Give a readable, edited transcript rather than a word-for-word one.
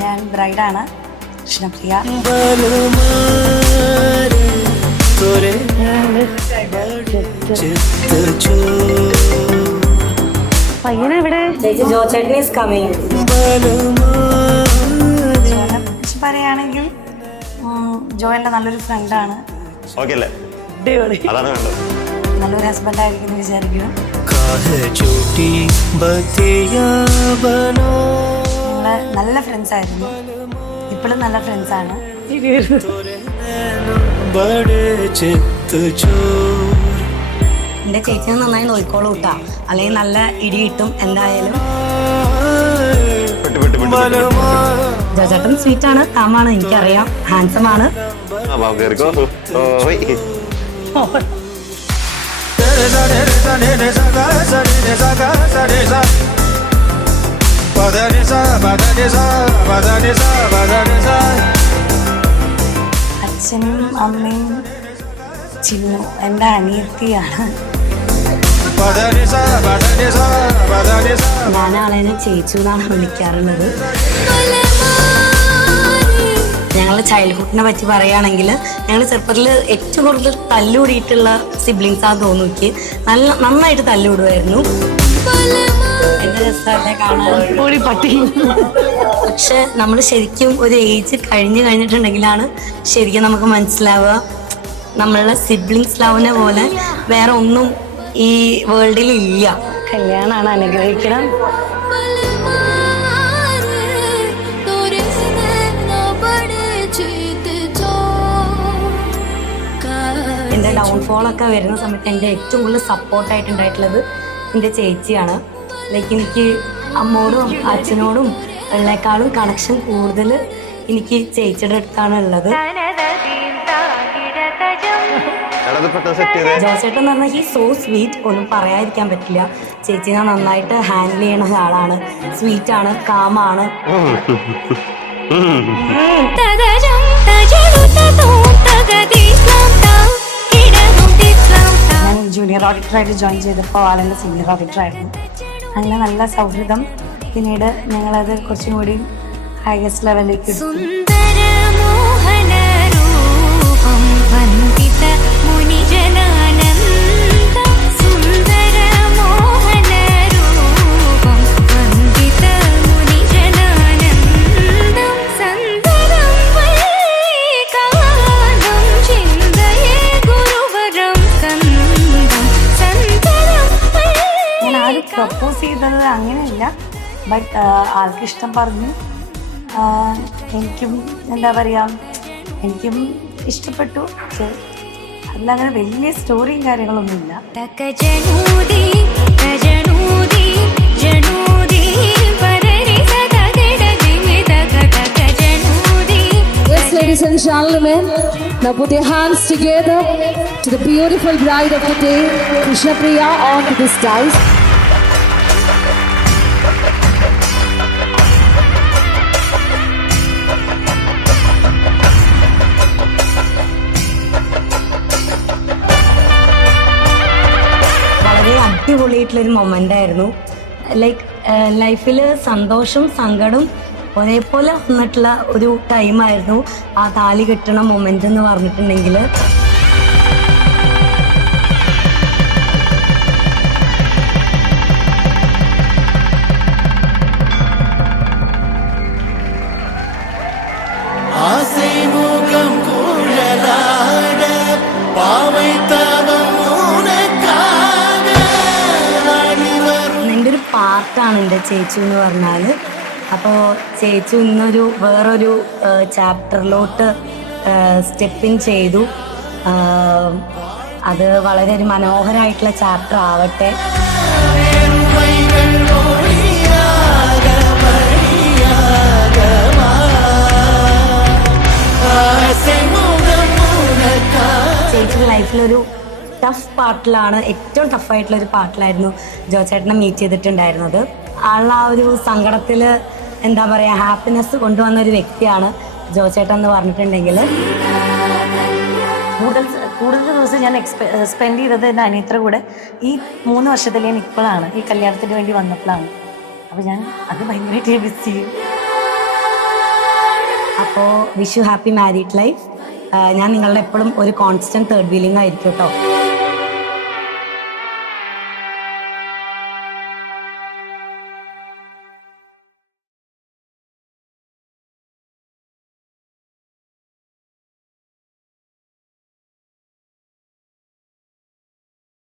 ഞാൻ ബ്രൈഡാണ്, കൃഷ്ണപ്രിയ. പയ്യനെവിടെ? പറയുകയാണെങ്കിൽ ജോയലിന്റെ നല്ലൊരു ഫ്രണ്ടാണ്, നല്ലൊരു ഹസ്ബൻഡ് ആയിരിക്കും വിചാരിക്കുന്നു. നല്ല ഫ്രണ്ട്സ് ആയിരുന്നു, ഇപ്പോഴും നല്ല ഫ്രണ്ട്സ് ആണ്. എന്റെ ചേച്ചിനെ നന്നായി നോക്കിക്കോളൂ കേട്ടാ, അല്ലെങ്കിൽ നല്ല ഇടി കിട്ടും എന്തായാലും. ജോചേട്ടൻ സ്വീറ്റ് ആണ്, കാമാണ്, എനിക്കറിയാം, ഹാൻസം ആണ്. അച്ഛനും അമ്മയും ചിന്നു എൻ്റെ അനിയത്തിയാണ്. ഞാനാളെ ചേച്ചു എന്നാണ് വിളിക്കാറുള്ളത്. ഞങ്ങളുടെ ചൈൽഡ്ഹുഡിനെ പറ്റി പറയുകയാണെങ്കിൽ ഞങ്ങൾ ചെറുപ്പത്തിൽ ഏറ്റവും കൂടുതൽ തല്ലുകൂടിയിട്ടുള്ള സിബ്ലിങ്സാന്ന് തോന്നുന്നു. നന്നായിട്ട് തല്ലുകൂടുമായിരുന്നു. എൻ്റെ രസമല്ലേ കാണാൻ പറ്റി. പക്ഷെ നമ്മൾ ശരിക്കും ഒരു ഏജ് കഴിഞ്ഞിട്ടുണ്ടെങ്കിലാണ് ശരിക്കും നമുക്ക് മനസ്സിലാവുക നമ്മളുടെ സിബ്ലിങ്സ് ലവിനെ പോലെ വേറെ ഒന്നും ഈ വേൾഡിൽ ഇല്ല. കല്യാണമാണ്, അനുഗ്രഹിക്കണം. എൻ്റെ ഡൗൺഫോളൊക്കെ വരുന്ന സമയത്ത് എൻ്റെ ഏറ്റവും കൂടുതൽ സപ്പോർട്ടായിട്ടുണ്ടായിട്ടുള്ളത് എൻ്റെ ചേച്ചിയാണ്. ലൈക്ക് എനിക്ക് അമ്മോടും അച്ഛനോടും ഉള്ളേക്കാളും കണക്ഷൻ കൂടുതൽ എനിക്ക് ചേച്ചിയുടെ അടുത്താണ് ഉള്ളത്. ജോസേട്ടൻ എന്ന് പറഞ്ഞാൽ ഹി സോ സ്വീറ്റ്, ഒന്നും പറയാതിരിക്കാൻ പറ്റില്ല. ചേച്ചിനെ നന്നായിട്ട് ഹാൻഡിൽ ചെയ്യണ ഒരാളാണ്, സ്വീറ്റാണ്, കാമാണ്. ഞാൻ ജൂനിയർ ഓഡിറ്ററായിട്ട് ജോയിൻ ചെയ്തപ്പോൾ ആളെൻ്റെ സീനിയർ ഓഡിറ്ററായിരുന്നു. അങ്ങനെ നല്ല സൗഹൃദം. പിന്നീട് ഞങ്ങളത് കുറച്ചും കൂടി ഹയസ്റ്റ് ലെവലിലേക്ക് എടുത്തു. പ്രപ്പോസ് ചെയ്തത് അങ്ങനെയല്ല, ബട്ട് ആൾക്ക് ഇഷ്ടം പറഞ്ഞു. എനിക്കും എന്താ പറയുക, എനിക്കും ഇഷ്ടപ്പെട്ടു. പക്ഷെ അതിലങ്ങനെ വലിയ സ്റ്റോറിയും കാര്യങ്ങളൊന്നുമില്ല. Yes, ladies and gentlemen, now put your hands together to the beautiful bride of the day, Krishnapriya, on to this dais. വളരെ അടിപൊളിയായിട്ടുള്ളൊരു മൊമെൻ്റ് ആയിരുന്നു. ലൈക്ക് ലൈഫിൽ സന്തോഷം സങ്കടം ഒരേപോലെ വന്നിട്ടുള്ള ഒരു ടൈമായിരുന്നു ആ താലി കെട്ടണ മൊമെൻ്റ് എന്ന് പറഞ്ഞിട്ടുണ്ടെങ്കിൽ. എൻ്റെ ഒരു പാർട്ടാണ് എൻ്റെ ചേച്ചി എന്ന് പറഞ്ഞാൽ. അപ്പോൾ ചേച്ചി ഇന്നൊരു വേറൊരു ചാപ്റ്ററിലോട്ട് സ്റ്റെപ്പിൻ ചെയ്തു. അത് വളരെ ഒരു മനോഹരമായിട്ടുള്ള ചാപ്റ്റർ ആവട്ടെ. ചേച്ചിയുടെ ലൈഫിലൊരു ടഫ് പാർട്ടിലാണ്, ഏറ്റവും ടഫായിട്ടുള്ളൊരു പാർട്ടിലായിരുന്നു ജോചേട്ടനെ മീറ്റ് ചെയ്തിട്ടുണ്ടായിരുന്നത്. ആളുടെ ആ ഒരു സങ്കടത്തിൽ എന്താ പറയുക ഹാപ്പിനെസ് കൊണ്ടുവന്ന ഒരു വ്യക്തിയാണ് ജോചേട്ടൻ എന്ന് പറഞ്ഞിട്ടുണ്ടെങ്കിൽ. കൂടുതൽ ദിവസം ഞാൻ സ്പെൻഡ് ചെയ്തത് എൻ്റെ അനിയത്ര കൂടെ ഈ 3 വർഷത്തിൽ ഞാൻ ഇപ്പോഴാണ് ഈ കല്യാണത്തിന് വേണ്ടി വന്നപ്പോഴാണ്. അപ്പോൾ ഞാൻ അത് ഭയങ്കരമായിട്ട് മിസ് ചെയ്യും. അപ്പോൾ wish you happy married life. ഞാൻ നിങ്ങളുടെ എപ്പോഴും ഒരു കോൺസ്റ്റന്റ് തേർഡ് വീലിംഗ് ആയിരിക്കും കേട്ടോ.